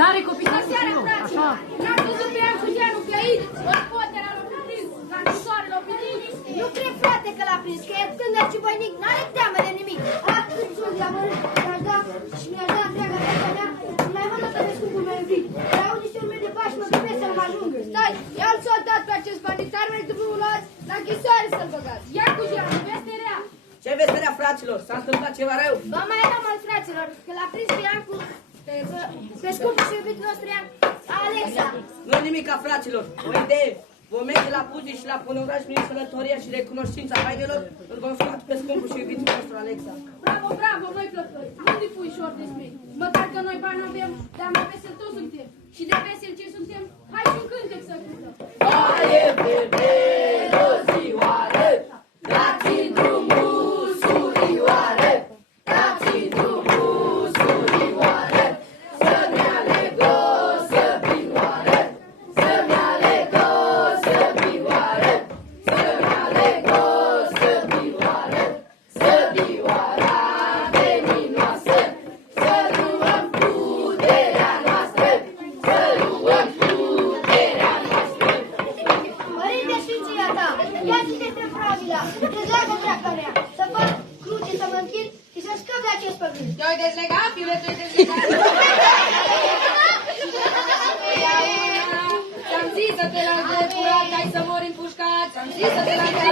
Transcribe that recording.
Tare copii, La seara, fraților, n-am văzut pe Ancugeanu pe aici, ori Potera l-a prins, la închisoare l-a prins. Nu cred, frate, că l-a prins, că e tânăr și voinic, n-are teamă de nimic. Ah, cât sunt de amărât, mi-aș da întreaga viața mea, mai mă mătănesc scumpul meu iubit. Dar auzi ce urme de pași mă grăbesc să mă ajungă. Stai, ia-l soldat pe acest banditar, mai după luați, la închisoare să-l băgați. Ia cu Geanu, veste rea. Ce vesterea, fraților? S-a întâmplat ceva rău? Ba mai era mult, fraților, că l-a prins pe Iancu, pe scumpul și iubit nostru Ian, Alexa. Nu nimica, fraților. O idee. Vom merge la Puzi și la Punoraș prin sănătoria și recunoștința hainelor. Îl vom scoate pe scumpul și iubitul nostru, Alexa. Bravo, bravo, noi plători. Nu-i puișor despre ei. Măcar că noi bani avem, dar mai vesel toți suntem. Și de vesel ce suntem, hai și un cântec să cântăm. Oaie bebe, rozioare, dați-mi drumul, surioare, dați-mi drumul, surioare, să-mi aleg o săbioare, să-mi aleg o săbioare, să-mi aleg o săbioare, săbioara veninoasă, să luăm puterea noastră, să luăm puterea noastră. Părinte Sfinția ta, ia zi-te pe Pravila, dezleagă treaca mea, să fac cruce, să mă închin și să scap de acest păgânt. Te-ai dezlegat, fiule, te-ai dezlegat. Ți-am zis să te lași de furat, ai să mori împușcat. Ți-am zis să te lași de